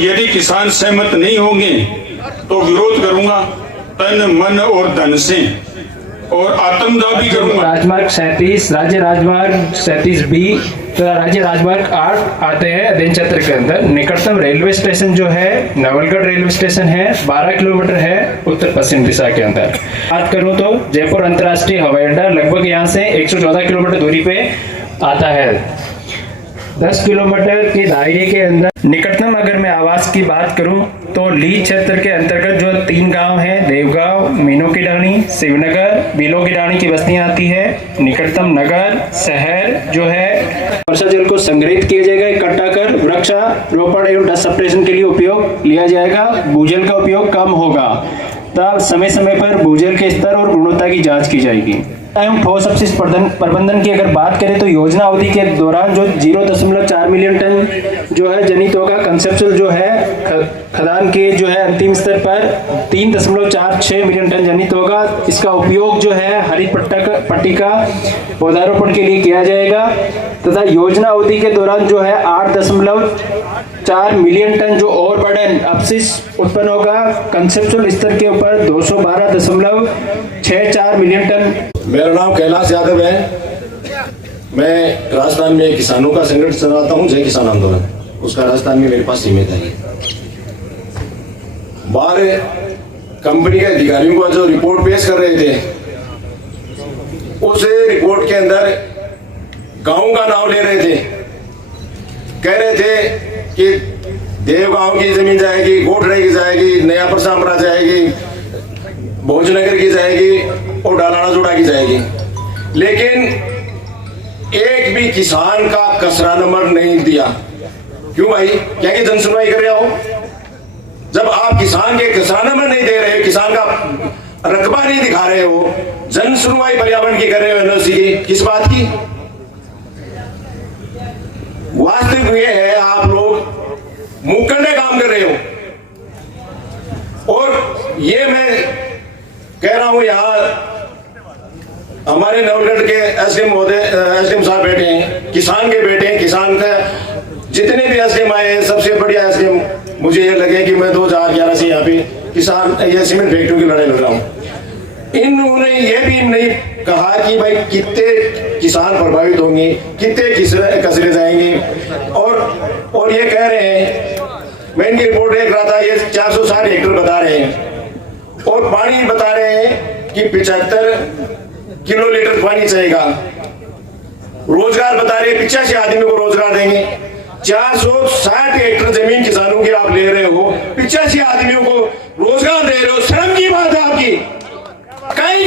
यदि किसान सहमत नहीं होंगे तो विरोध करूंगा तन मन और धन से, और आत्मदाह भी करूंगा। राजमार्ग 37, राज्य राजमार्ग 37B तथा राज्य राजमार्ग 8 आते हैं अध्ययन क्षेत्र के अंदर। निकटतम रेलवे स्टेशन जो है नवलगढ़ रेलवे स्टेशन है, 12 किलोमीटर है उत्तर पश्चिम दिशा के अंदर। बात करूं तो जयपुर अंतर्राष्ट्रीय हवाई अड्डा लगभग यहाँ से 114 किलोमीटर दूरी पे आता है। 10 किलोमीटर के दायरे के अंदर निकटतम अगर मैं आवास की बात करूं तो लीज क्षेत्र के अंतर्गत जो 3 गांव हैं, देवगांव, मीनो की डाणी, शिवनगर, बिलो की डाणी की बस्तियां आती है। निकटतम नगर शहर जो है वर्षा जल को संग्रहित किया जाएगा, इकट्ठा कर वृक्षारोपण एवं डस्ट सप्रेशन के लिए उपयोग लिया जाएगा। भूजल का उपयोग कम होगा तब समय समय पर भूजल के स्तर और गुणवत्ता की जांच की जाएगी। एवं ठोस अपशिष्ट प्रबंधन की अगर बात करें तो योजना अवधि के दौरान जो 0.4 मिलियन टन जो है जनित होगा। कंसेप्चुअल जो है खदान के जो है अंतिम स्तर पर 3.46 मिलियन टन जनित होगा। इसका उपयोग जो है हरित पट्टिका पौधारोपण के लिए किया जाएगा तथा योजना अवधि के दौरान जो है 8.4 मिलियन टन जो ओवरबर्डन अपशिष्ट उत्पन्न होगा। कंसेप्चुअल स्तर के ऊपर 212.64 मिलियन टन। मेरा नाम कैलाश यादव है। मैं राजस्थान में किसानों का संगठन चलाता हूं, जय किसान आंदोलन। उसका राजस्थान में मेरे पास जिम्मेदारी है। बाहर कंपनी के अधिकारियों को जो रिपोर्ट पेश कर रहे थे, उस रिपोर्ट के अंदर गांव का नाम ले रहे थे। कह रहे थे कि देवगांव की जमीन जाएगी, गोठड़े की जाएगी, नया परसामरा जाएगी, भोजनगर की जाएगी और डालाना जोड़ा की जाएगी। लेकिन एक भी किसान का कसरा नंबर नहीं दिया। क्यों भाई? क्या कि जन सुनवाई कर रहे हो? जब आप किसान के कसरा नंबर नहीं दे रहे, किसान का रकबा नहीं दिखा रहे हो, जन सुनवाई पर्यावरण की कर रहे हो, एनओसी की, किस बात की? वास्तविक ये है आप लोग मुकंडे काम कर रहे हो। और ये मैं कह रहा हूं, यहाँ हमारे नवलगढ़ के एसडीएम साहब बैठे हैं, किसान के बैठे हैं। किसान का जितने भी एसडीएम आए हैं, सबसे बढ़िया एसडीएम मुझे ये लगे कि मैं 2011 से यहाँ पे किसान ये सीमेंट फैक्ट्रियों की लड़ाई लड़ रहा हूँ। इन्होंने ये भी नहीं कहा कि भाई कितने किसान प्रभावित होंगे, कितने कसरे जाएंगे। और ये कह रहे हैं, मैं इनकी रिपोर्ट देख रहा था, ये 460 हेक्टेयर बता रहे हैं और पानी बता रहे हैं कि 75 किलो लीटर पानी चाहिएगा। रोजगार बता रहे हैं 85 आदमियों को रोजगार देंगे। 460 हेक्टेयर जमीन किसानों की आप ले रहे हो, 85 आदमियों को रोजगार दे रहे हो। शर्म की बात है आपकी। कई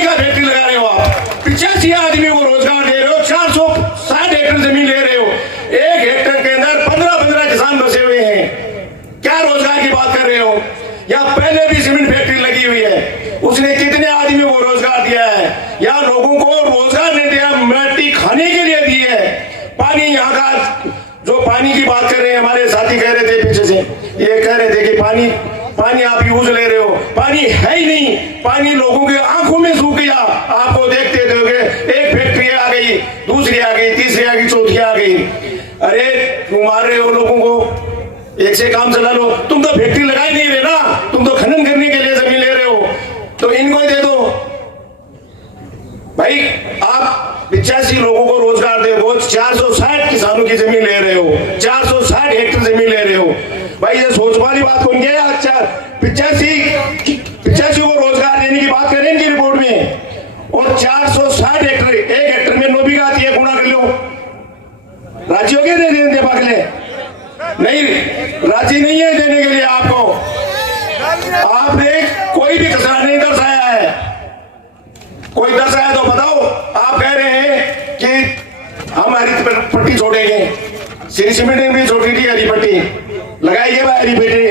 का फैक्ट्री लगा रहे हो आप, 85 आदमियों को रोजगार दे रहे हो, 460 हेक्टेयर जमीन ले रहे हो। 1 हेक्टेयर के अंदर 15 किसान बसे हुए हैं। क्या रोजगार की बात कर रहे हो? या पहले भी सीमेंट फैक्ट्री लगी हुई है, उसने कितने आदमियों को रोजगार दिया है? या लोगों को रोजगार नहीं दिया, मिट्टी खाने के लिए दी है। पानी यहाँ का जो पानी की बात कर रहे हैं, हमारे साथी कह रहे थे पीछे से, ये कह रहे थे कि पानी आप यूज ले रहे हो, पानी है ही नहीं। पानी लोगों के आंखों में सूख गया। आपको देखते देखोगे, एक फैक्ट्री आ गई, दूसरी आ गई, तीसरी आ गई, चौथी आ गई। अरे तुम मार रहे हो लोगों को, एक से काम चला लो। तुम तो फैक्ट्री लगा ही नहीं रहे ना, तुम तो खनन करने के लिए जमीन ले रहे हो, तो इनको दे दो भाई। आप 85 लोगों को रोजगार दे, वो 460 किसानों की जमीन ले रहे हो, 460 हेक्टेयर जमीन ले रहे हो भाई। ये सोच वाली बात कौन किया? अच्छा 85 को रोजगार देने की बात करें इनकी रिपोर्ट में, और 460 हेक्टेयर, 1 हेक्टेयर में 9 बीघा आती है, गुणा कर लो। राज्यों के दे देंगे पागले? नहीं, राजी नहीं है देने के लिए। आप आपने कोई भी कचरा नहीं दर्शाया है, कोई दर्शाया तो बताओ। आप कह रहे हैं कि हम हरी पट्टी छोड़ेंगे, श्री सीमेंट ने भी छोड़ी थी हरी पट्टी, लगाइए भाई हरी पट्टी,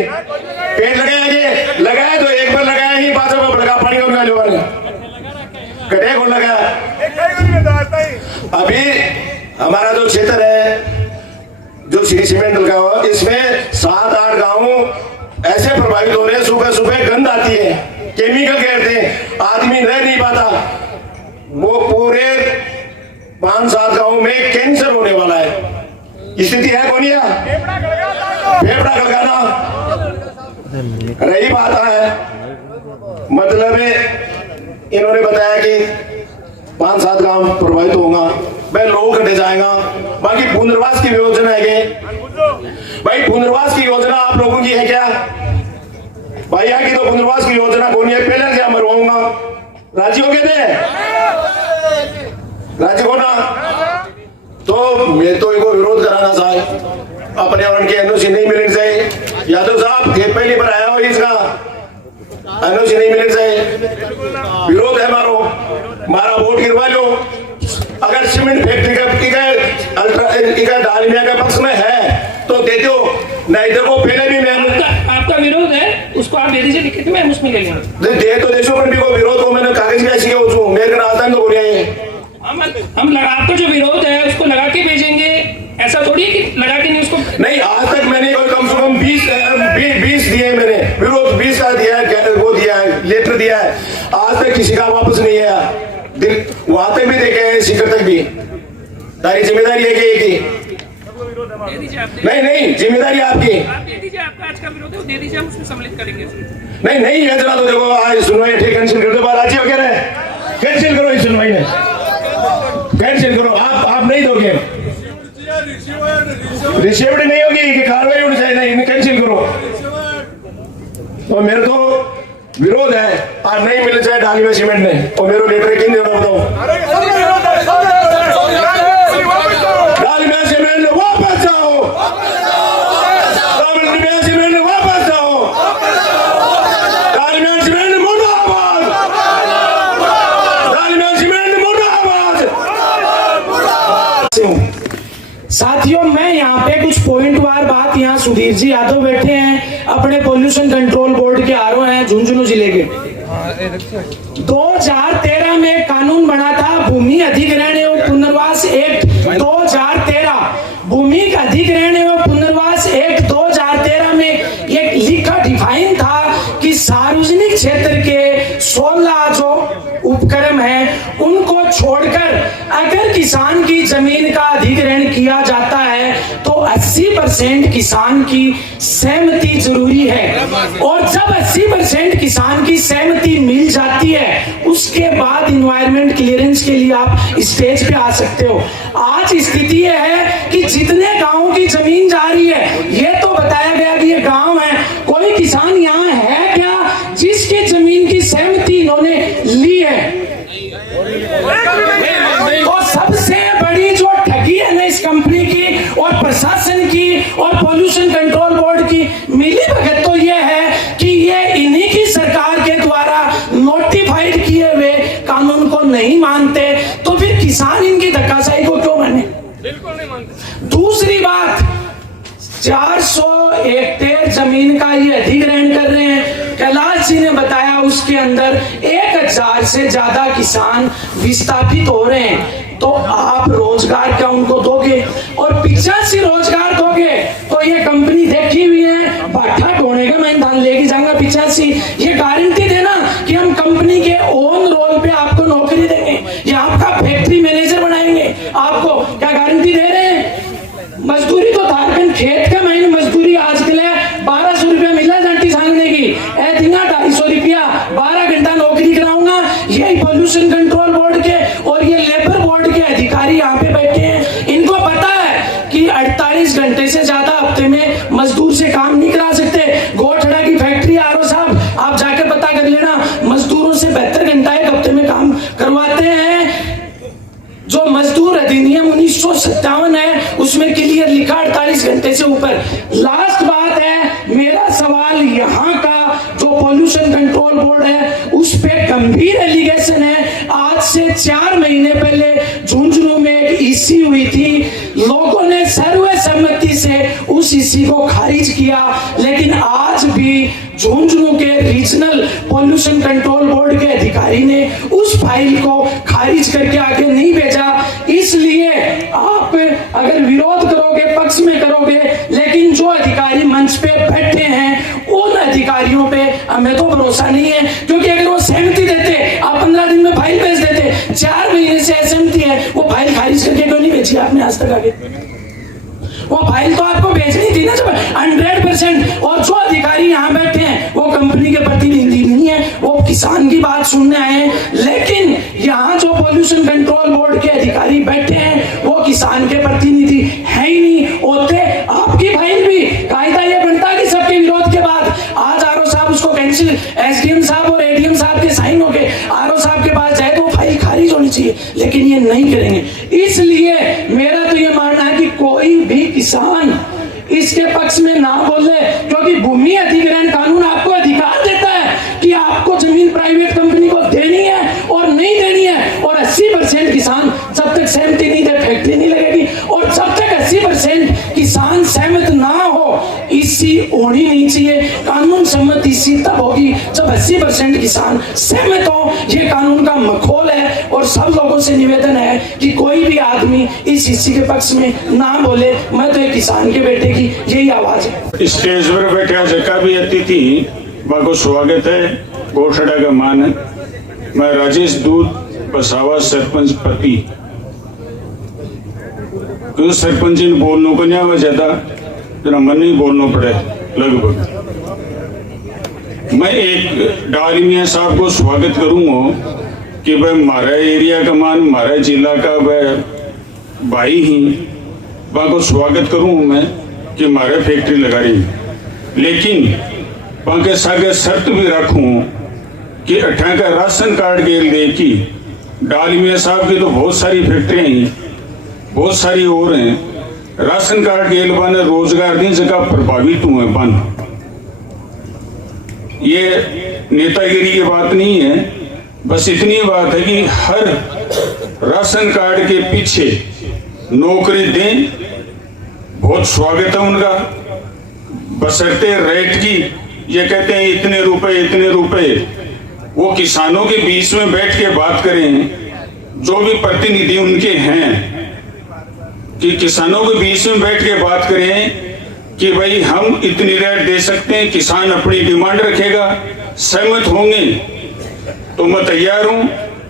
पेड़ लगाएंगे, लगाए तो एक बार लगाया ही, पांच बार लगा पानी उनका लोगों ने कटे को लगा। अभी हमारा जो क्षेत्र है जो श्री सीमेंट लगा हुआ, इसमें 7-8 गांव ऐसे प्रभावित हो रहे हैं, सुबह सुबह गंध आती है, केमिकल कहते हैं, आदमी रह नहीं पाता। वो पूरे 5-7 गांव में कैंसर होने वाला है, स्थिति है कोनिया, फेफड़ा गलगाना। रही बात है, मतलब इन्होंने बताया कि 5-7 गांव प्रभावित होगा, भाई लोग कटे जाएगा। बाकी पुनर्वास की योजना है, भाई पुनर्वास की योजना आप लोगों की है क्या? भाई यहाँ की तो पुनर्वास की योजना कौन है? पहले से मरवाऊंगा, राजी हो गए थे? राजी हो ना? तो मैं तो इनको विरोध कराना चाहे, अपने वन की एनओसी नहीं मिलनी चाहिए। यादव साहब ये पहली बार आया हो, इसका एनओसी नहीं मिलनी चाहिए, विरोध है मारो, मारा वोट गिरवा लो। अगर सीमेंट फैक्ट्री का डालमिया के पक्ष में है तो दे दो, नहीं देखो पहले भी मैं आपका विरोध है उसको आप दे दीजिए लिखित में, हम उसमें ले लेंगे। दे तो देशों पर भी को विरोध को मैंने कागज कैसे किया उसको मेरे नाता तो बोलिए हम लगा, आपका जो विरोध है उसको लगा के भेजेंगे, ऐसा थोड़ी है कि लगा के नहीं उसको। नहीं, आज तक मैंने कोई कम से कम 20 दिए, मैंने विरोध 20 का दिया है, वो दिया है, लेटर दिया है, आज तक किसी का वापस नहीं आया। दिल वहां तक भी देखे हैं, शिखर तक भी। तारी जिम्मेदारी है कि एक ही नहीं, जिम्मेदारी आपकी। आप दे दीजिए, आपका आज का विरोध है वो दे दीजिए, हम उसमें सम्मिलित करेंगे। नहीं है जरा, तो देखो आज सुनवाई ठीक कैंसिल कर दो, राज्य हो गया कैंसिल करो, इस सुनवाई है कैंसिल करो। आप नहीं दोगे, रिसीव्ड नहीं होगी कि कार्रवाई होनी चाहिए, नहीं कैंसिल करो। तो मेरे तो विरोध है, आज नहीं मिलना चाहिए डालमिया सीमेंट में, और मेरे लेटर किन देना बताओ। डालमिया सीमेंट वापस जाओ, डालमिया सीमेंट वापस जाओ, डालमिया सीमेंट मुर्दाबाद, डालमिया सीमेंट मुर्दाबाद। साथियों, मैं यहाँ पे कुछ पॉइंटवार बात, यहाँ सुधीर जी यादव बैठे हैं, अपने पोल्यूशन कंट्रोल बोर्ड के आरओ हैं झुंझुनू जिले के। 2013 में कानून बना था भूमि अधिग्रहण एवं पुनर्वास एक्ट 2013। भूमि अधिग्रहण एवं पुनर्वास एक्ट 2013 में एक लिखा डिफाइन था कि सार्वजनिक क्षेत्र के 16 जो उपक्रम है उनको छोड़कर अगर किसान की जमीन का अधिग्रहण किया जाता है तो 80% किसान की सहमति जरूरी है। और जब 80% किसान की सहमति मिल जाती है उसके बाद इन्वायरमेंट क्लियरेंस के लिए आप स्टेज पे आ सकते हो। आज स्थिति यह है कि जितने गांवों की जमीन जा रही है, ये तो बताया गया कि ये गांव है, कोई किसान यहाँ है क्या जिसकी जमीन की सहमति इन्होंने ली है? तो सबसे बड़ी जो ठगी है ना इस कंपनी की और प्रशासन की और पोल्यूशन कंट्रोल बोर्ड की मिली भगत तो ये है कि ये इन्हीं की सरकार के द्वारा नोटिफाइड किए हुए कानून को नहीं मानते, तो फिर किसान इनकी धक्काशाही को क्यों माने? बिल्कुल नहीं मानते। दूसरी बात, 400 हेक्टेयर जमीन का ये अधिग्रहण कर रहे हैं। कैलाश जी ने बताया उसके अंदर 1000 से ज्यादा किसान विस्थापित हो रहे हैं, तो आप रोजगार क्या उनको दोगे? और 85 रोजगार दोगे तो ये कंपनी देखी हुई है, बाठा ढोने का मैं धान लेके जाऊंगा 85, ये गारंटी देना कि हम कंपनी के ओन रोल पे आपको नौकरी देंगे या आपका फैक्ट्री मैनेजर बनाएंगे, आपको क्या गारंटी दे रहे हैं? मजदूरी तो झारखंड खेत का महीने मजदूरी आजकल है 1200 रुपया मिला जाटी सांगने की, 250 रुपया 12 घंटा नौकरी कराऊंगा। यही पोल्यूशन कंट्रोल बोर्ड के और ये लेबर बोर्ड के अधिकारी यहाँ पे बैठे हैं, इनको पता है कि 48 घंटे से ज्यादा हफ्ते में मजदूर से काम नहीं करा सकते। गोठड़ा की फैक्ट्री आरओ साहब आप जाके पता कर लेना, मजदूरों से 72 घंटा एक हफ्ते में काम करवाते हैं। जो मजदूर अधिनियम 1957 है उसमें क्लियर लिखा 48 घंटे से ऊपर। लास्ट बात है, मेरा सवाल यहाँ का जो बोर्ड है उस पे गंभीर एलिगेशन है। आज से 4 महीने पहले झुंझुनू में एक ईसी हुई थी, लोगों ने सर्वसम्मति से उस ईसी को खारिज किया, लेकिन आज भी झुंझुनू के रीजनल पॉल्यूशन कंट्रोल बोर्ड के अधिकारी ने उस फाइल को खारिज करके आगे नहीं भेजा। इसलिए आप अगर विरोध करोगे, पक्ष में करोगे, लेकिन जो अधिकारी मंच पे बैठे हैं उन अधिकारियों पे हमें तो भरोसा नहीं है, क्योंकि अगर वो सहमति देते आप 15 दिन में फाइल भेज देते। 4 महीने से असहमति है, वो फाइल खारिज करके क्यों नहीं भेजी आपने आज तक आगे? वो फाइल तो आपको भेजनी थी ना जब 100%। और जो अधिकारी यहाँ बैठे हैं वो कंपनी के प्रतिनिधि नहीं है, वो किसान की बात सुनने आए हैं। लेकिन यहाँ जो पॉल्यूशन कंट्रोल बोर्ड के अधिकारी बैठे हैं वो किसान के प्रतिनिधि है ही नहीं होते। आपकी फाइल भी कायदा ये बनता कि सबके विरोध के बाद आज आरओ साहब उसको कैंसिल, एसडीएम साहब और एडीएम साहब के साइन होके आरओ साहब के पास जाए तो फाइल खारिज होनी चाहिए, लेकिन ये नहीं करेंगे। इसलिए मेरा तो ये मानना है कि कोई भी किसान इसके पक्ष में ना बोले, क्योंकि भूमि अधिग्रहण कानून आपको अधिकार देता है कि आपको जमीन प्राइवेट कंपनी को देनी है और नहीं देनी है। और 80% किसान जब तक सहमति नहीं दे फैक्ट्री नहीं लगेगी, और जब तक 80% किसान सहमत ना हो इसी होनी नहीं चाहिए। कानून सम्मत इसी तब होगी जब 80% किसान सहमत हो। ये कानून का मखौल है और सब लोगों से निवेदन है कि कोई भी आदमी इस हिस्से के पक्ष में ना बोले। मैं तो एक किसान के बेटे की यही आवाज है। स्टेज पर बैठा जका भी अतिथि बाको स्वागत है, गोठड़ा का मान है। मैं राजेश दूध बसावा सरपंच पति, क्योंकि सरपंच ने बोलने को नहीं ज्यादा जरा मन नहीं बोलना पड़े लगभग। मैं एक डालमिया साहब को स्वागत करूंगा कि भाई हमारा एरिया का मान, हमारा जिला का वह भाई ही, वहां को स्वागत करूं मैं कि हमारे फैक्ट्री लगा रही, लेकिन वहां के साथ शर्त भी रखूं कि 18 का राशन कार्ड गेल दे की डालमिया साहब की तो बहुत सारी फैक्ट्रियां हैं, बहुत सारी और हैं, राशन कार्ड गेल बन रोजगार दी जगह प्रभावित हुए बन। ये नेतागिरी की बात नहीं है, बस इतनी बात है कि हर राशन कार्ड के पीछे नौकरी दें, बहुत स्वागत है उनका, बशर्ते रेट की। ये कहते हैं इतने रुपए, वो किसानों के बीच में बैठ के बात करें, जो भी प्रतिनिधि उनके हैं कि किसानों के बीच में बैठ के बात करें कि भाई हम इतनी रेट दे सकते हैं, किसान अपनी डिमांड रखेगा, सहमत होंगे तो मैं तैयार हूं,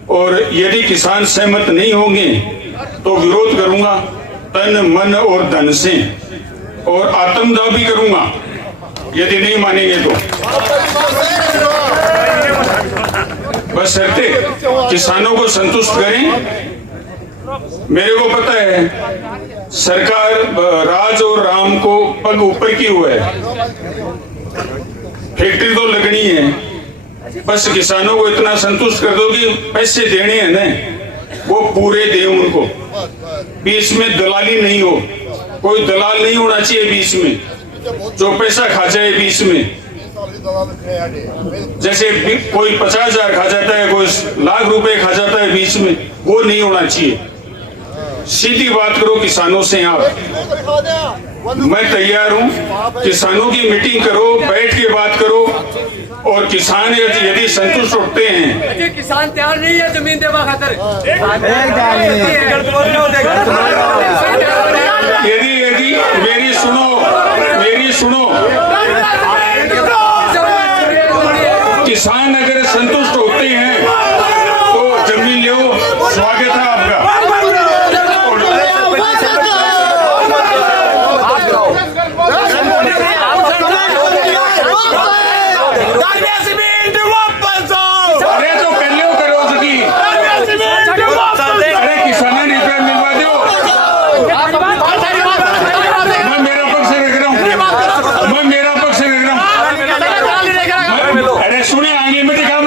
और यदि किसान सहमत नहीं होंगे तो विरोध करूंगा तन मन और धन से, और आत्मदाह भी करूंगा यदि नहीं मानेंगे तो। बस शर्ते किसानों को संतुष्ट करें। मेरे को पता है सरकार राज और राम को पग ऊपर की हुआ है, फैक्ट्री तो लगनी है, बस किसानों को इतना संतुष्ट कर दो कि पैसे देने हैं ना वो पूरे दे उनको, बीच में दलाली नहीं हो, कोई दलाल नहीं होना चाहिए बीच में जो पैसा खा जाए बीच में। जैसे कोई 50,000 खा जाता है, कोई लाख रुपए खा जाता है बीच में, वो नहीं होना चाहिए। सीधी बात करो किसानों से आप। मैं तैयार हूं, किसानों की मीटिंग करो, बैठ के बात करो, और किसान यदि संतुष्ट होते हैं, किसान तैयार नहीं है जमीन देवा खातर, यदि मेरी सुनो, किसान अगर संतुष्ट होते हैं तो जमीन लो, स्वागत है आपका। अरे तो कर लो, करो उसकी, अरे किसानों ने रुपये मिलवा दो। मैं मेरा पक्ष रख रहा हूँ, अरे सुने आगे में दिखा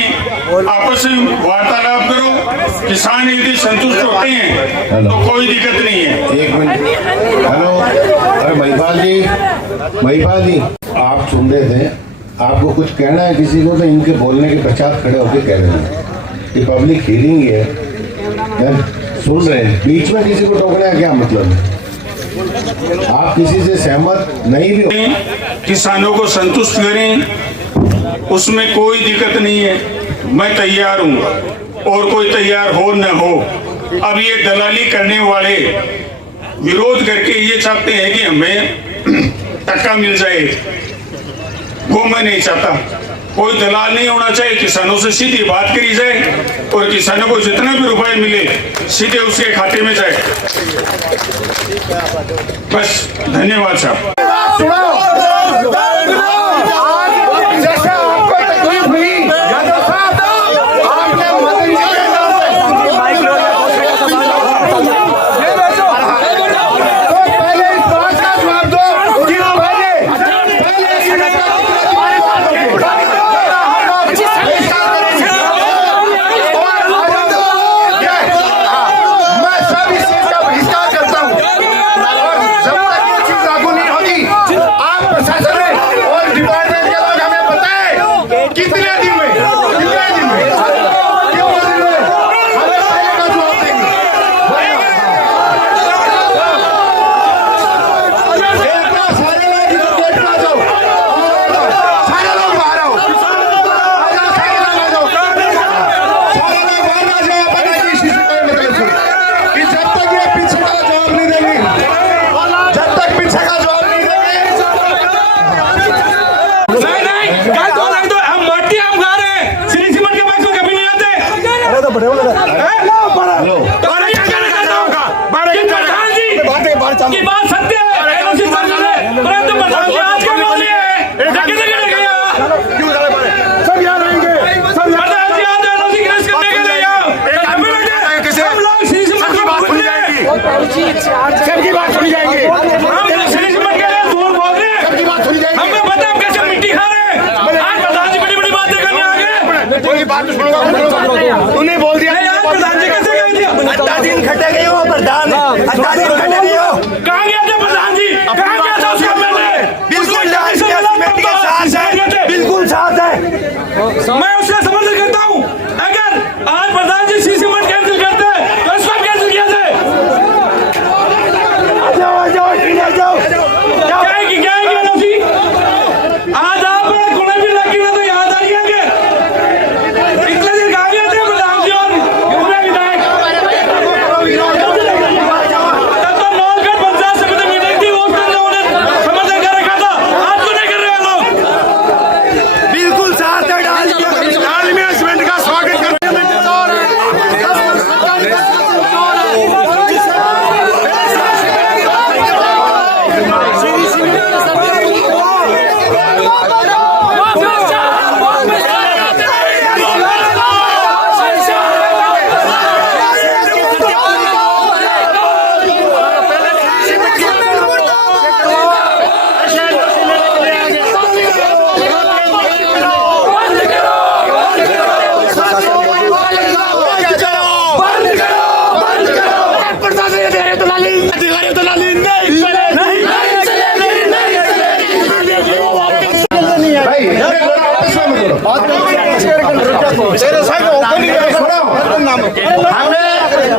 में आपस में वार्तालाप करो। किसान यदि संतुष्ट होते हैं तो कोई दिक्कत नहीं है। एक मिनट, हेलो, अरे महिपाल जी आप सुन रहे थे, आपको कुछ कहना है किसी को तो इनके बोलने के पश्चात खड़े होकर कह रहे हैं कि पब्लिक हियरिंग है, सुन रहे हैं, बीच में किसी को टोकने का क्या मतलब है? आप किसी से सहमत नहीं भी हो, किसानों को संतुष्ट करें, उसमें कोई दिक्कत नहीं है। मैं तैयार हूं और कोई तैयार हो न हो। अब ये दलाली करने वाले विरोध करके ये चाहते हैं कि हमें टक्का मिल जाए, वो मैं नहीं चाहता। कोई दलाल नहीं होना चाहिए, किसानों से सीधी बात करी जाए और किसानों को जितना भी रुपए मिले सीधे उसके खाते में जाए। बस, धन्यवाद साहब। की बात सत्य है, परंतु प्रधान जी आज के बोलिए सब याद रहेंगे। प्रधान जी आज एनओसी क्रैश करने के लिए हम लोग श्री सिमट की बात सुनी जाएगी, सबकी बात सुनी जाएगी। हम श्री सिमट के लिए दूर बोल रहे हैं, सबकी बात सुनी जाएगी। हमें पता है कैसे मिट्टी खा रहे हैं। आज प्रधान जी बड़ी बड़ी बातें करने आ गए। कोई बात तो सुनूंगा, तूने बोल दिया प्रधान जी कैसे गए थे? 18 दिन खटे गए हो प्रधान, 18 दिन खटे गए हो। कहाँ गया था प्रधान जी? कहाँ गया था उसका मैंने? बिल्कुल साथ है, मैं उसका समर्थन करता हूँ। अगर आज प्रधान जी सी सिमट कैंसिल करते हैं तो इसको कैंसिल किया जाए। आज आप गुना भी लगी हुई तो याद आ रही है इतने दिन कहाँ गए थे प्रधान जी और विधायक? तब तो नौलगढ़ पंचायत समिति मीटिंग थी, उस दिन लोगों ने समर्थन कर रखा था। आज तो नहीं कर रहे लोग। बिल्कुल साथ है, डाल में सीमेंट का स्वागत करते हैं।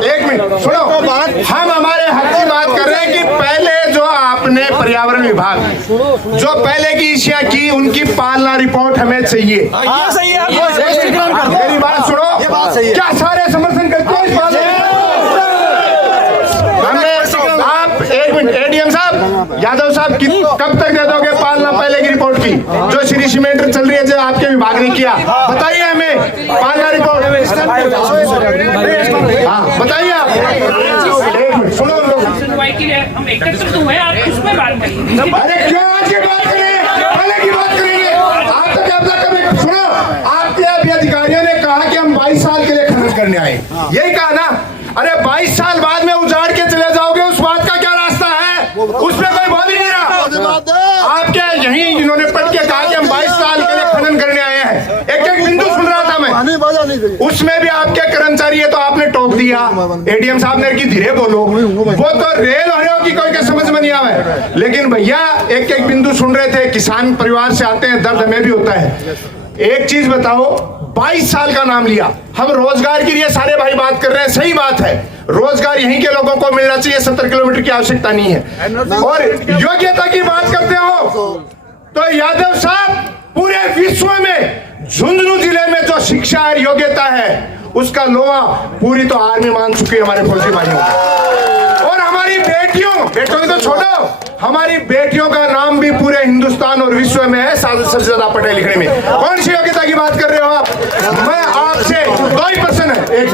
एक मिनट सुनो, हम हमारे हक की बात कर रहे हैं कि पहले जो आपने पर्यावरण विभाग जो पहले की इशिया की उनकी पालना रिपोर्ट हमें चाहिए। मेरी बात सुनो, क्या सारे समर्थन करते हैं इस बात में? आप एक मिनट, एडीएम साहब, यादव साहब, कब तक दे दोगे पालना पहले की रिपोर्ट की जो श्री सीमेंट चल रही है, जो आपके विभाग ने किया? बताइए हमें पालना रिपोर्ट। हाँ बताइए आप। एक मिनट सुनो, हम एकत्रित हुए, आप उसमें बात करिए। अरे क्यों आज की बात करें, पहले की बात करेंगे। आप तो कब्जा करें। सुनो, आपके अभी अधिकारियों ने कहा कि हम 22 साल के लिए खनन करने आए, यही कहा ना? अरे 22 साल बाद में उजाड़ के चले जाओगे, उस बात का क्या रास्ता है? उसमें कोई बोल ही नहीं रहा। आपके यही इन्होंने पढ़ के कहा कि हम 22 साल के लिए खनन करने आए हैं। एक एक बिंदु सुन रहा था मैं। उसमें भी आपके कर्मचारी है तो आपने टोक दिया। एडीएम साहब ने कि धीरे बोलो, वो तो रेल हो रहे हो कि कोई के समझ में नहीं आवे। लेकिन भैया एक एक बिंदु सुन रहे थे, किसान परिवार से आते हैं, दर्द हमें भी होता है। एक चीज बताओ, 22 साल का नाम लिया, हम रोजगार के लिए सारे भाई बात कर रहे हैं, सही बात है, रोजगार यहीं के लोगों को मिलना चाहिए, 70 किलोमीटर की आवश्यकता नहीं है। और योग्यता की बात करते हो तो यादव साहब पूरे विश्व में झुंझुनू जिले में जो शिक्षा और योग्यता है उसका लोहा पूरी तो आर्मी मान चुकी है हमारे फौजी भाइयों। और हमारी बेटियों की तो छोड़ो, हमारी बेटियों का नाम भी पूरे हिंदुस्तान और विश्व में है सबसे ज्यादा पढ़े लिखने में। कौन सी योग्यता की बात कर रहे हो आप? मैं आपसे 2 ही प्रश्न है। एक,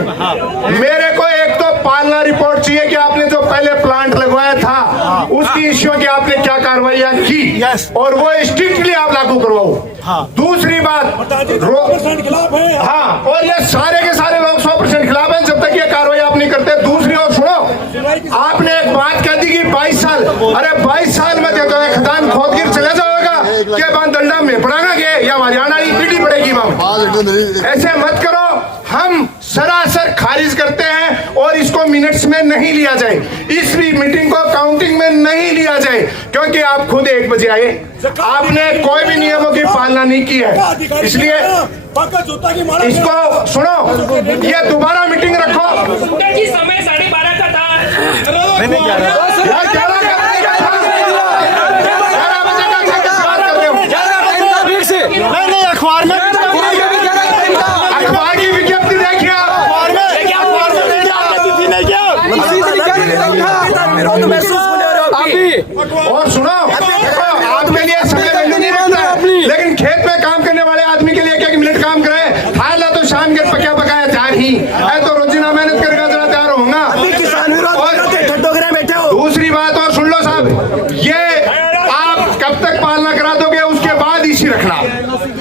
मेरे को एक तो पालना रिपोर्ट चाहिए कि आपने जो पहले प्लांट लगवाया था उसकी इश्यू की आपने क्या कार्रवाइयां की और वो स्ट्रिक्टली आप लागू करवाओ। दूसरी बात, खिलाफ है। हाँ, और ये सारे के सारे लोग 100% खिलाफ हैं जब तक ये कार्रवाई आप नहीं करते। दूसरी ओर सुनो, आपने एक बात कह दी कि 22 साल, अरे 22 साल में देखो खदान खोद गिर चले जाओगा के बाद दंडा में पड़ाना के या हरियाणा की पीटी पड़ेगी वहां। ऐसे मत करो, हम सरासर खारिज करते हैं और इसको मिनट्स में नहीं लिया जाए, इस मीटिंग को काउंटिंग में नहीं लिया जाए, क्योंकि आप खुद 1 बजे आए, आपने कोई भी नियमों की पालना नहीं की है। इसलिए इसको सुनो, ये दोबारा मीटिंग रखो। समय 12:30 का था। नहीं अखबार में अखबार की विज्ञप्ति देखिए आप। और सुनो, आपके लिए समय नहीं रहता, लेकिन खेत में काम करने वाले आदमी के लिए क्या मिनट काम करे, खाला तो शाम के पका पकाया तैयार ही है, तो रोजीना मेहनत करके जरा तैयार होगा। दूसरी बात और सुन लो साहब, ये आप कब तक पालना करा दोगे उसके बाद इसी रखना,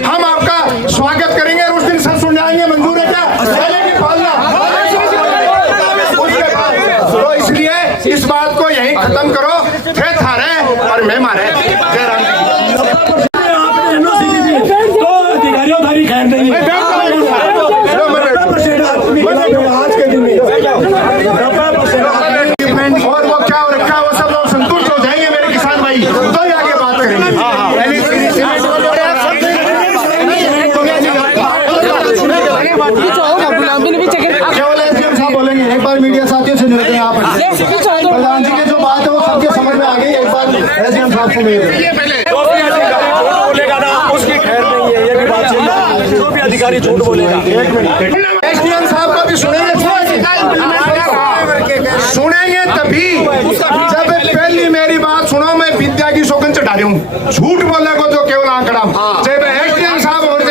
हम आपका स्वागत करेंगे और उस दिन सब सुन जाएंगे। मंजूर है क्या? पहले की पालना उसके बाद। तो इसलिए इस बात को यहीं खत्म करो, खेत हारे और मैं मारे। जय राम जी। आज के दिन और वो क्या हो रखा है वो सब लोग संतुष्ट हो जाएंगे मेरे किसान भाई, तो ही आगे बात करेंगे। केवल एसडीएम साहब बोलेंगे, एक बार मीडिया साथियों से मिलते हैं आप। प्रधान जी की जो बात है वो सबके समझ में आ गई, एक बार एसडीएम साहब से मिलते बोलेगा ना उसकी खैर नहीं है, ये भी बात है, जो भी अधिकारी झूठ बोलेगा। एक मिनट, एसडीएम साहब का भी सुनेंगे तभी जब पहली मेरी बात सुनो, मैं विद्या की सौगंध चढ़ा रही हूँ, झूठ बोलने को जो केवल आंकड़ा जब एसडीएम साहब और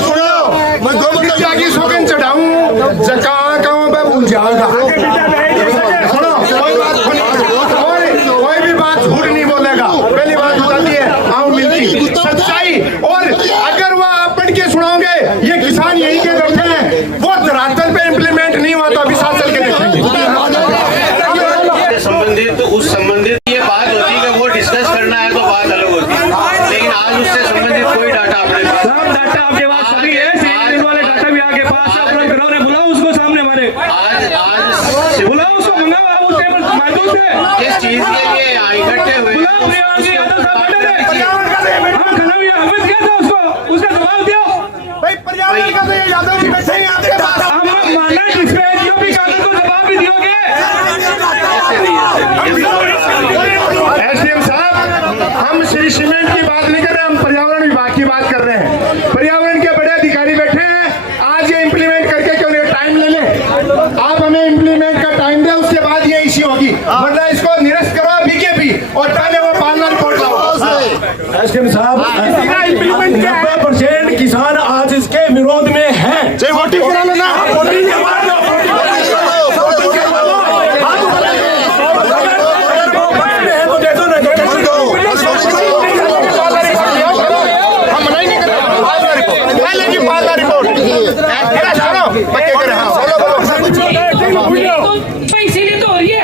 सुनो, विद्या की सौगंध चढ़ाऊं कहाँ कहाँ पे भूल जाएगा। सुनो, कोई भी बात झूठ नहीं बोलेगा, पहली बात बताती है आओ मिलती सच्चाई। और अगर वो आप पढ़ के सुनाओगे ये किसान यही के बैठे हैं, वो धरातल पे इम्प्लीमेंट नहीं हुआ तो अभी साथ चल के देखेंगे। संबंधित ये बात होती है कि वो डिस्कस करना है तो बात अलग होती है, लेकिन आज उससे संबंधित कोई डाटा अपने पास, सब डाटा आपके पास सभी है, सीरियल वाले डाटा भी आपके पास है। अपना करो, बुलाओ उसको सामने हमारे, आज बुलाओ उसको, मंगाओ आप उस टेबल मौजूद है, किस चीज के लिए इकट्ठे हुए बुलाओ प्रियांशी यादव साहब बैठे थे, हम खड़ा हुआ हमें क्या था उसको, उसका जवाब दियो भाई। पर्यावरण का तो ये यादव जी बैठे हैं आपके पास, हम मानना है जिस पे जो भी कागज को जवाब भी दियोगे। एसडीएम साहब, हम श्री सीमेंट की बात नहीं कर रहे, हम पर्यावरण विभाग की बात कर रहे हैं। पर्यावरण के बड़े अधिकारी बैठे हैं, आज ये इम्प्लीमेंट करके क्यों नहीं, टाइम ले ले आप, हमें इम्प्लीमेंट का टाइम दे, उसके बाद ये इश्यू होगी, वरना इसको निरस्त करो बीकेपी और पहले वो पालना रिपोर्ट लाओ। एसडीएम साहब, 90% किसान आज इसके विरोध में है। वोटिंग करा लो ना, इसीलिए तो हो रही है।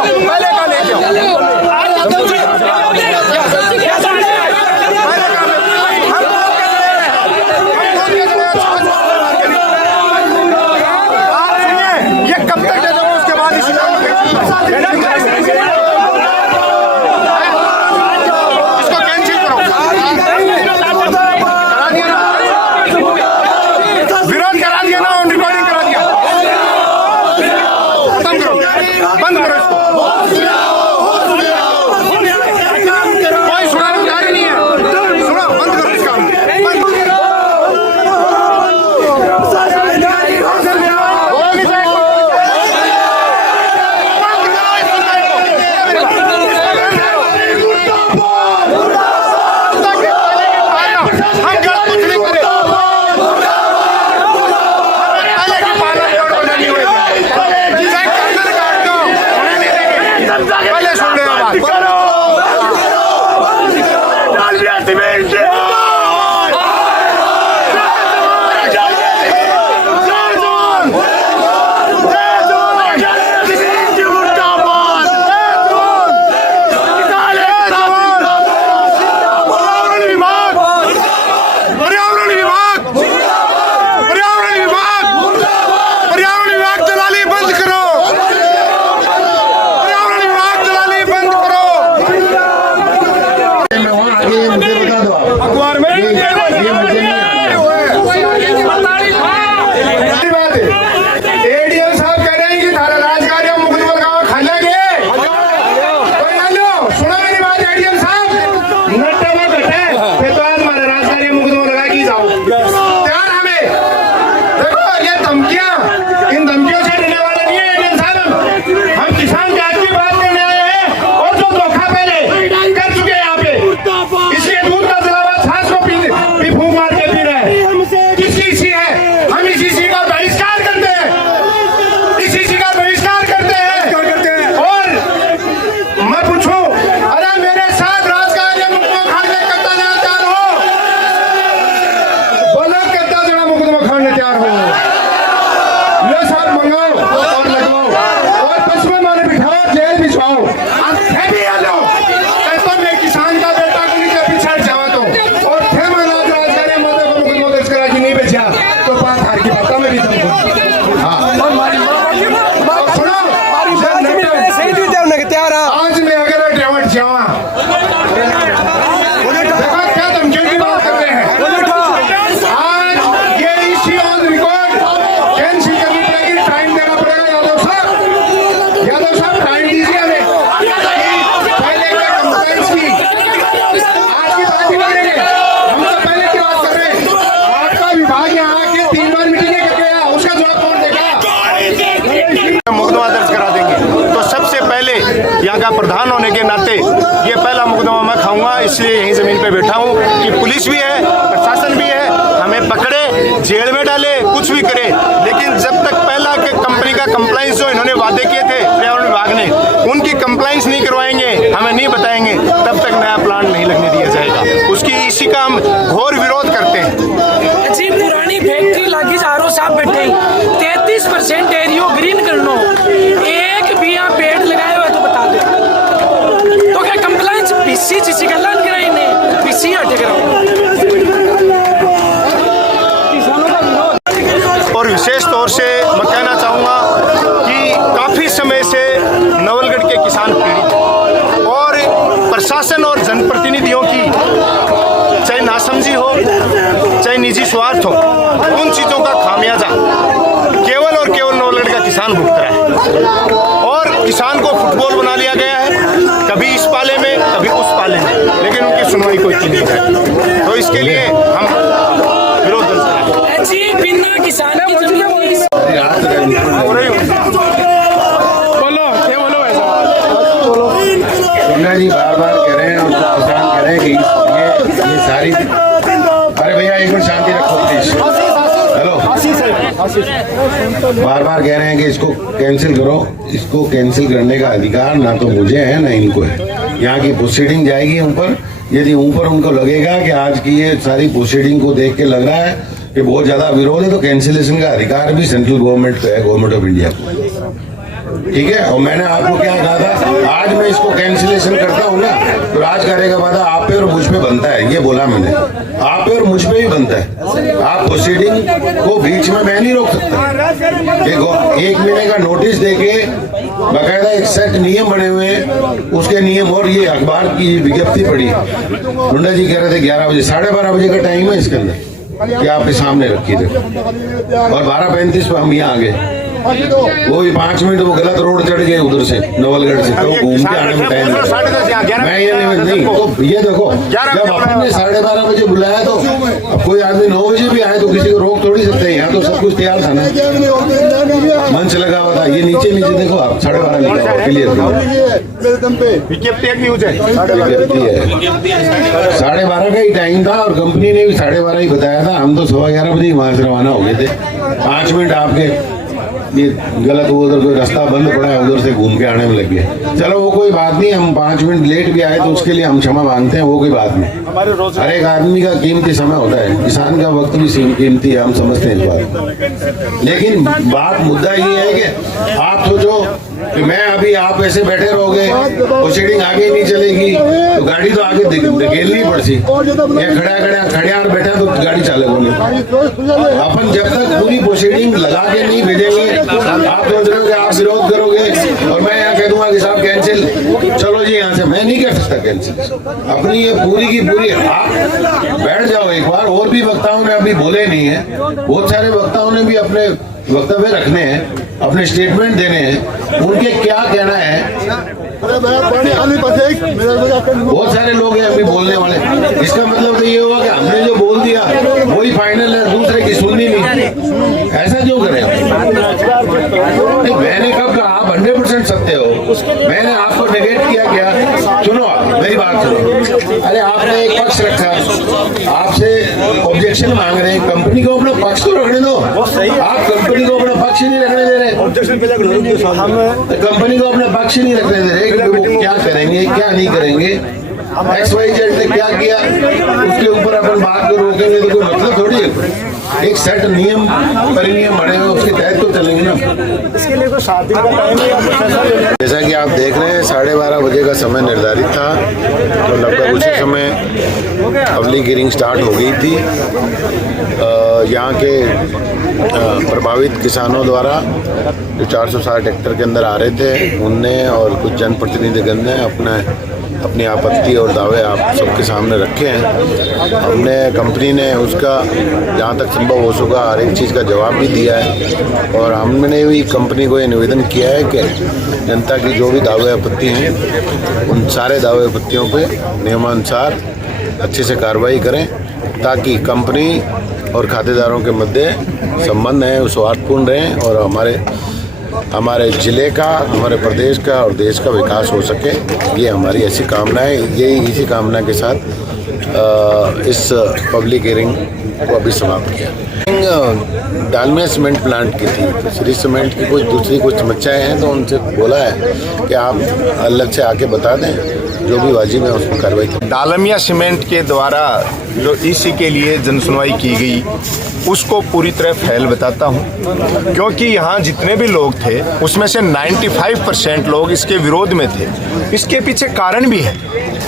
पहले का लेके आओ। ये कब तक दे दूंगा, उसके बाद इसको कैंसिल करो। विरोध करा दिया ना, ऑन रिकॉर्डिंग करा दिया, खत्म करो, बंद करो इसको। कोई सुनाने जा रही नहीं है, सुनो, बंद करो इसका, बंद करो। यहाँ का प्रधान होने के नाते ये पहला मुकदमा मैं खाऊंगा, इसलिए यहीं जमीन पे बैठा हूँ कि पुलिस भी है, प्रशासन भी है, हमें पकड़े, जेल में डाले, कुछ भी करे, लेकिन जब तक पहला के कंपनी का कंप्लाइंस जो इन्होंने वादे किए थे पर्यावरण विभाग ने, उनकी कंप्लाइंस नहीं करवाएंगे, हमें नहीं बताएंगे, तब तक नया प्लांट नहीं लगने दिया जाएगा। उसकी इसी का हम घोर विरोध करते हैं। जी पुरानी फैक्ट्री लागी चारों साहब बैठे 33% एरियो ग्रीन करनो, एक भी यहाँ पेड़ लगाए हुए तो बता दो, तो क्या कंप्लाइंस पीसी जिसी का लान कराई ने पीसी हटे कराओ। और विशेष तौर से मैं कहना चाहूँगा कि काफ़ी समय से नवलगढ़ के किसान पीड़ित हैं और प्रशासन और जनप्रतिनिधियों की चाहे नासमझी हो, चाहे निजी स्वार्थ हो, उन चीज़ों का खामियाजा केवल और केवल नवलगढ़ का किसान भुगत रहा है। और किसान को फुटबॉल बना लिया गया है, कभी इस पाले में कभी उस पाले में, लेकिन उनकी सुनवाई कोई की नहीं जाए। तो इसके लिए हम विरोध करते हैं। जी बिना किसान की जमीन जी बार बार कह रहे हैं और किसान कह रहे हैं कि ये सारी, अरे भैया एक मिनट शांति रखो प्लीज। हेलो, बार बार कह रहे हैं कि इसको कैंसिल करो। इसको कैंसिल करने का अधिकार ना तो मुझे है ना इनको है। यहाँ की प्रोसीडिंग जाएगी ऊपर, यदि ऊपर उनको लगेगा कि आज की ये सारी प्रोसीडिंग को देख के लग रहा है कि बहुत ज्यादा विरोध है, तो कैंसिलेशन का अधिकार भी सेंट्रल गवर्नमेंट को है, गवर्नमेंट ऑफ इंडिया को। ठीक है, और मैंने आपको क्या कहा था, मैं इसको कैंसिलेशन करता हूँ ना तो राजकार्य का वादा आप पे और मुझ पे बनता है, ये बोला मैंने। आप पे और मुझ पे भी बनता है। आप प्रोसीडिंग को बीच में मैं नहीं रोक सकता। एक महीने का नोटिस देके बाकायदा एक सेट नियम बने हुए हैं, उसके नियम, और ये अखबार की विज्ञप्ति पड़ी, मुंडा जी कह रहे थे 11 बजे, 12:30 बजे का टाइम है इसके अंदर कि आपके सामने रखी थे, और 12:35 पर हम यहाँ आ गए। वो भी 5 मिनट वो गलत रोड चढ़ गए उधर से, नवलगढ़ से, तो घूम के आने में टाइम मैं ये नहीं। तो ये देखो, जब आपने 12:30 बजे बुलाया तो अब कोई आदमी 9 बजे भी आए तो किसी को रोक थोड़ी सकते हैं। यहाँ तो सब कुछ तैयार था ना, मंच लगा हुआ था। ये नीचे देखो आप, 12:30 लिखा हुआ क्लियर, विज्ञप्ति है 12:30 का ही टाइम था, और कंपनी ने भी 12:30 ही बताया था। हम तो 11:15 बजे वहां से रवाना हो गए थे। 5 मिनट आपके ये गलत, वो उधर कोई रास्ता बंद पड़ा है, उधर से घूम के आने में लग गए। चलो वो कोई बात नहीं, हम 5 मिनट लेट भी आए तो उसके लिए हम क्षमा मांगते हैं, वो कोई बात नहीं। हर एक आदमी का कीमती समय होता है, किसान का वक्त भी कीमती है, हम समझते हैं इस बात। लेकिन बात मुद्दा ये है कि आप सोचो कि मैं अभी आप ऐसे बैठे रहोगे, प्रोसीडिंग आगे नहीं चलेगी तो गाड़ी तो आगे धकेलनी पड़ती। खड़ियार बैठा तो गाड़ी चालक ने अपन जब तक पूरी प्रोसीडिंग लगा के नहीं भेजेंगे, आप सोच रहे हो कि आप विरोध करोगे और मैं यहाँ कह दूंगा कि साहब कैंसिल, चलो जी यहाँ से, मैं नहीं कर सकता कैंसिल। अपनी ये पूरी की पूरी, आप बैठ जाओ एक बार। और भी वक्ताओं ने अभी बोले नहीं है, बहुत सारे वक्ताओं ने भी अपने वक्तव्य रखने हैं, अपने स्टेटमेंट देने हैं, उनके क्या कहना है। बहुत सारे लोग हैं अभी बोलने वाले। इसका मतलब तो ये हुआ कि हमने जो बोल दिया वही फाइनल है, दूसरे की सुननी नहीं। ऐसा क्यों करें? मैंने कब कहा आप 100% सत्य हो? मैंने आपको नेगेट किया क्या? सुनो मेरी बात सुनो। अरे आपने एक पक्ष रखा, आपसे ऑब्जेक्शन मांग रहे हैं, कंपनी को अपना पक्ष तो रखने दो। आप कंपनी को अपना पक्ष नहीं रखने दे रहे, कंपनी को अपना पक्ष नहीं रखने दे रहे। वो क्या करेंगे क्या नहीं करेंगे, XYZ ने क्या किया उसके ऊपर अपन बात को रोकेंगे तो कोई मतलब थोड़ी है। एक सेट नियम परिनियम बने हुए, उसके तहत तो चलेंगे ना। इसके लिए तो 7 दिन का टाइम है। जैसा कि आप देख रहे हैं 12:30 बजे का समय निर्धारित था, तो लगभग उसी समय पब्लिक हियरिंग स्टार्ट हो गई थी। यहाँ के प्रभावित किसानों द्वारा जो 460 हेक्टर के अंदर आ रहे थे, उनने और कुछ जनप्रतिनिधिगण ने अपनी आपत्ति और दावे आप सबके सामने रखे हैं। हमने कंपनी ने उसका जहाँ तक संभव हो सका हर एक चीज़ का जवाब भी दिया है, और हमने भी कंपनी को ये निवेदन किया है कि जनता की जो भी दावे आपत्ति हैं उन सारे दावे आपत्तियों पे नियमानुसार अच्छे से कार्रवाई करें, ताकि कंपनी और खातेदारों के मध्य संबंध हैं वो सौहार्दपूर्ण रहें और हमारे जिले का, हमारे प्रदेश का और देश का विकास हो सके। ये हमारी ऐसी कामना है। यही इसी कामना के साथ इस पब्लिक हियरिंग को अभी समाप्त किया। डालमिया सीमेंट प्लांट की थी, तो श्री सीमेंट की कुछ समस्याएं हैं, तो उनसे बोला है कि आप अलग से आके बता दें, जो भी वाजिब है उसमें कार्रवाई करें। डालमिया सीमेंट के द्वारा जो ईसी के लिए जनसुनवाई की गई उसको पूरी तरह फेल बताता हूं, क्योंकि यहाँ जितने भी लोग थे उसमें से 95% लोग इसके विरोध में थे। इसके पीछे कारण भी है,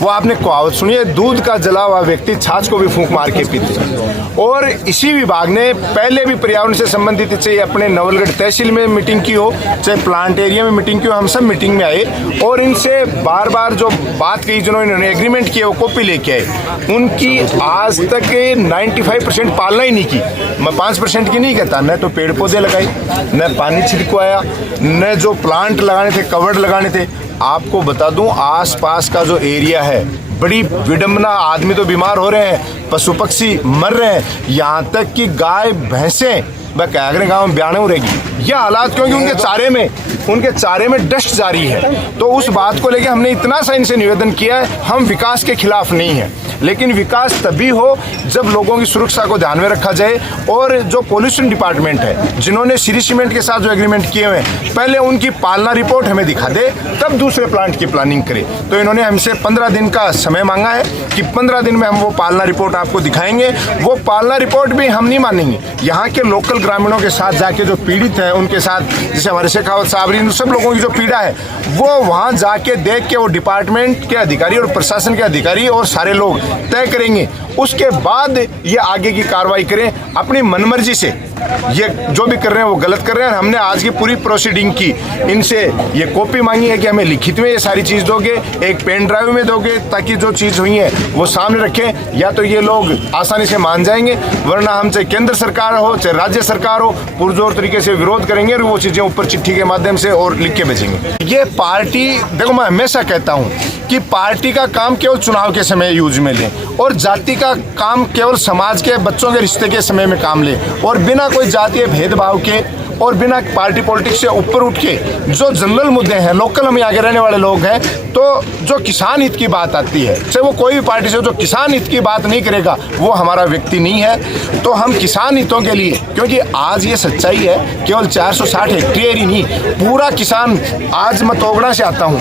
वो आपने कहावत सुनी है, दूध का जला हुआ व्यक्ति छाछ को भी फूंक मार के पीता है। और इसी विभाग ने पहले भी पर्यावरण से संबंधित, चाहे अपने नवलगढ़ तहसील में मीटिंग की हो, चाहे प्लांट एरिया में मीटिंग की हो, हम सब मीटिंग में आए और इनसे बार बार जो बात कही, जिन्होंने एग्रीमेंट किया वो कॉपी लेके आए। उनकी आज तक 95% पालना ही नहीं की। मैं 5% की नहीं कहता, न तो पेड़ पौधे लगाए, न पानी छिड़कवाया, न जो प्लांट लगाने थे, कवर लगाने थे। आपको बता दूं, आसपास का जो एरिया है बड़ी विडंबना, आदमी तो बीमार हो रहे हैं, पशु पक्षी मर रहे हैं, यहाँ तक कि गाय भैंसें वह कैगरे गाँव में ब्याने रहेगी। यह हालात क्योंकि उनके चारे में डस्ट जारी है। तो उस बात को लेकर हमने इतना सा इनसे निवेदन किया है, हम विकास के खिलाफ नहीं है, लेकिन विकास तभी हो जब लोगों की सुरक्षा को ध्यान में रखा जाए। और जो पॉल्यूशन डिपार्टमेंट है, जिन्होंने श्री सीमेंट के साथ जो एग्रीमेंट किए हुए हैं, पहले उनकी पालना रिपोर्ट हमें दिखा दे, तब दूसरे प्लांट की प्लानिंग करे। तो इन्होंने हमसे 15 दिन का समय मांगा है कि 15 दिन में हम वो पालना रिपोर्ट आपको दिखाएंगे। वो पालना रिपोर्ट भी हम नहीं मानेंगे। यहाँ के लोकल ग्रामीणों के साथ जाके जो पीड़ित है, उनके साथ जैसे हमारे शेखावत साहब, इन सब लोगों की जो पीड़ा है वो वहाँ जाके देख के वो डिपार्टमेंट के अधिकारी और प्रशासन के अधिकारी और सारे लोग तय करेंगे। उसके बाद ये आगे की कार्रवाई करें अपनी मनमर्जी से। ये जो भी कर रहे हैं वो गलत कर रहे हैं। हमने आज की पूरी प्रोसीडिंग की, इनसे ये कॉपी मांगी है कि हमें लिखित में ये सारी चीज़ दोगे, एक पेन ड्राइव में दोगे, ताकि जो चीज़ हुई है वो सामने रखें। या तो ये लोग आसानी से मान जाएंगे, वरना हम चाहे केंद्र सरकार हो चाहे राज्य सरकार हो पुरजोर तरीके से विरोध करेंगे और वो चीज़ें ऊपर चिट्ठी के माध्यम से और लिख के भेजेंगे। ये पार्टी, देखो मैं हमेशा कहता हूँ कि पार्टी का काम केवल चुनाव के समय यूज में लें और जाति का काम केवल समाज के बच्चों के रिश्ते के समय में काम लें, और बिना कोई जातीय भेदभाव के और बिना पार्टी पॉलिटिक्स से ऊपर उठ के जो जनरल मुद्दे हैं, लोकल हम आगे रहने वाले लोग हैं, तो जो किसान हित की बात आती है, चाहे वो कोई भी पार्टी से जो किसान हित की बात नहीं करेगा वो हमारा व्यक्ति नहीं है। तो हम किसान हितों के लिए, क्योंकि आज ये सच्चाई है, केवल 460 हेक्टेयर ही नहीं, पूरा किसान, आज मैं तोगड़ा से आता हूँ,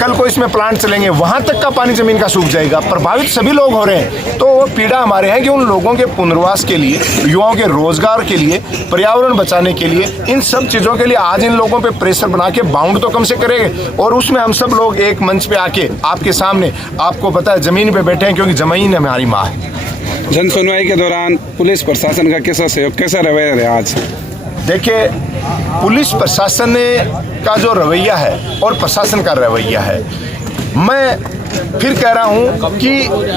कल को इसमें प्लांट चलेंगे, वहाँ तक का पानी जमीन का सूख जाएगा, प्रभावित सभी लोग हो रहे हैं। तो वो पीड़ा हमारे हैं कि उन लोगों के पुनर्वास के लिए, युवाओं के रोजगार के लिए, पर्यावरण बचाने के लिए, इन सब चीज़ों के लिए आज इन लोगों पे प्रेशर बना के बाउंड तो कम से करेंगे, और उसमें हम सब लोग एक मंच पे आके आपके सामने, आपको पता है जमीन पे बैठे हैं, क्योंकि जमीन हमारी माँ है। जन सुनवाई के दौरान पुलिस प्रशासन का कैसा सहयोग, कैसा रवैया रहा आज? देखिए, पुलिस प्रशासन का जो रवैया है और प्रशासन का रवैया है, मैं फिर कह रहा हूं कि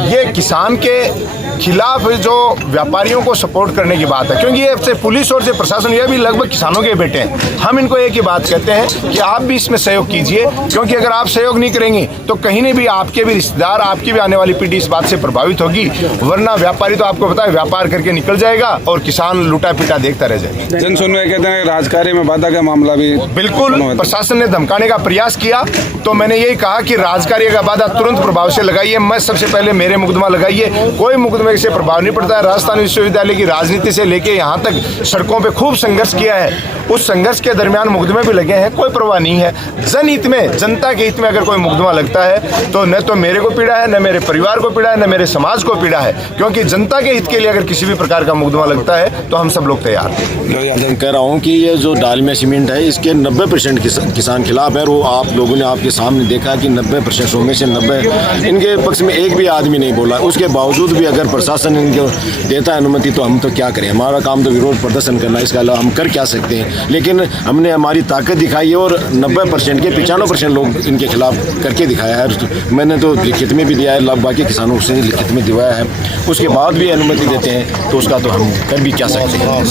ये किसान के खिलाफ जो व्यापारियों को सपोर्ट करने की बात है, क्योंकि ये पुलिस और प्रशासन ये भी लगभग किसानों के बेटे हैं। हम इनको एक ही बात कहते हैं कि आप भी इसमें सहयोग कीजिए, क्योंकि अगर आप सहयोग नहीं करेंगे तो कहीं नहीं भी आपके भी रिश्तेदार, आपकी भी आने वाली पीढ़ी इस बात से प्रभावित होगी, वरना व्यापारी तो आपको पता है व्यापार करके निकल जाएगा और किसान लूटा पीटा देखता रह जाएगा। जन सुनवाई कहते हैं राजकार्य में बाधा का मामला भी बिल्कुल प्रशासन ने धमकाने का प्रयास किया, तो मैंने यही कहा कि राजकार्य का बाधा तुरंत प्रभाव से लगाइए। मैं सबसे पहले मेरे मुकदमा लगाइए, कोई मुकदमे से प्रभाव नहीं पड़ता है। राजस्थान विश्वविद्यालय की राजनीति से लेके यहाँ तक सड़कों पे खूब संघर्ष किया है, उस संघर्ष के दरमियान मुकदमे भी लगे हैं, कोई परवाह नहीं है। जनहित में, जनता के हित में अगर कोई मुकदमा लगता है तो न तो मेरे को पीड़ा है, न मेरे परिवार को पीड़ा है, न मेरे समाज को पीड़ा है, क्योंकि जनता के हित के लिए अगर किसी भी प्रकार का मुकदमा लगता है तो हम सब लोग तैयार हैं। कह रहा हूँ कि ये जो डालमिया सीमेंट है इसके 90% किसान खिलाफ है, और आप लोगों ने आपके सामने देखा कि 90%, 100 में से 90 इनके पक्ष में एक भी आदमी नहीं बोला। उसके बावजूद भी अगर प्रशासन इनको देता है अनुमति तो हम तो क्या करें, हमारा काम तो विरोध प्रदर्शन करना, इसके अलावा हम कर क्या सकते हैं। लेकिन हमने हमारी ताकत दिखाई है और 90% के 95% लोग इनके खिलाफ करके दिखाया है। मैंने तो लिखित में भी दिया है, बाकी किसानों से लिखित में दिवाया है, उसके बाद भी अनुमति देते हैं तो उसका तो हम कर भी क्या सकते हैं।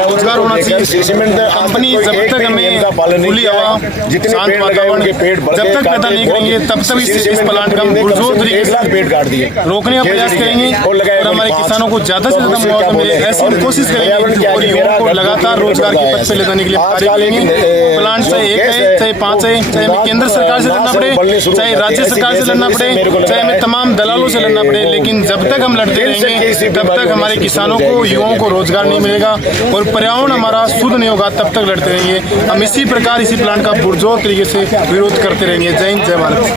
रोजगार होना चाहिए। कंपनी जब तक हमें खुली हवा, शांत वातावरण जब तक पैदा नहीं करेंगे तब तक इस प्लांट का पुरजोर तरीके से रोकने का प्रयास करेंगे और हमारे किसानों को ज्यादा से ज्यादा मुआवजा मिले ऐसी हम कोशिश करेंगे और युवाओं को लगातार रोजगार के पथ पे ले जाने के लिए कार्य करेंगे। प्लांट चाहे 1 है, चाहे 5 है, चाहे हमें केंद्र सरकार से लड़ना पड़े, चाहे राज्य सरकार से लड़ना पड़े, चाहे हमें तमाम दलालों से लड़ना पड़े, लेकिन जब तक हम लड़ते रहेंगे तब तक हमारे किसानों को, युवाओं को रोजगार नहीं मिलेगा और पर्यावरण हमारा शुद्ध नहीं होगा, तब तक लड़ते रहेंगे। हम इसी प्रकार इसी प्लांट का पुरजोर तरीके से विरोध करते रहेंगे। जय हिंद, जय भारत।